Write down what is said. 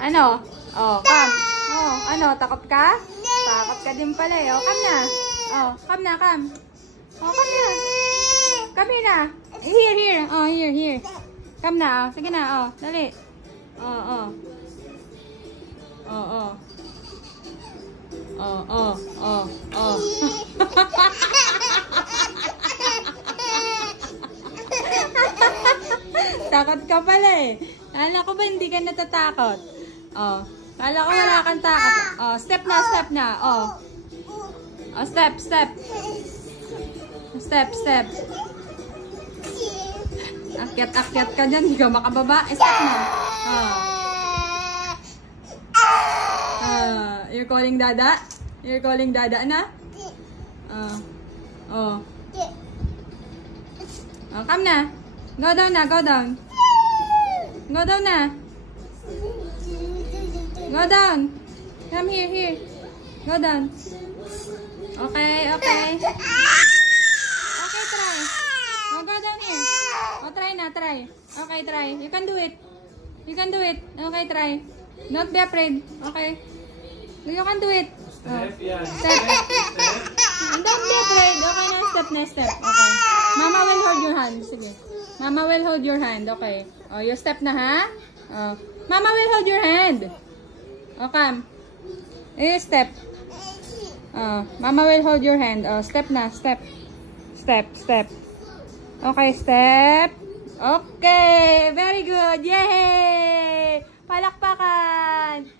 Ano? Oh, come. Oh, ano? Takot ka? Takot ka din pala eh. Oh, come na. Oh, come na, come. Oh, come na. Come na. Here, here. Oh, here, here. Come na. Oh, sige na. Oh, dali. Oh, oh. Oh, oh. Oh, oh, oh, oh. Takot ka pala eh. Kala ko ba hindi ka natatakot? Oh. Kala ko wala kang takot. Oh, step na, step na. Oh. Oh, step, step. Step, step. Akyat, akyat ka dyan. Hindi ka makababa. Step na. Oh. You're calling Dada? You're calling Dada na? Oh. Oh, come na. Go down na, go down. Go down na. Go down. Come here, here. Go down. Okay, okay. Okay, try. Oh, go down here. Oh, try na, try. Okay, try. You can do it. You can do it. Okay, try. Not be afraid. Okay. You can do it. Oh. Step. Don't be afraid. Okay na, step na, step. Okay. Mama will hold your hand. Sige. Mama will hold your hand. Okay. Oh, you step na, ha? Oh. Mama will hold your hand. Oh, come. You step. Oh, Mama will hold your hand. Oh, step na, step. Step, step. Okay, step. Okay. Very good. Yay! Palakpakan.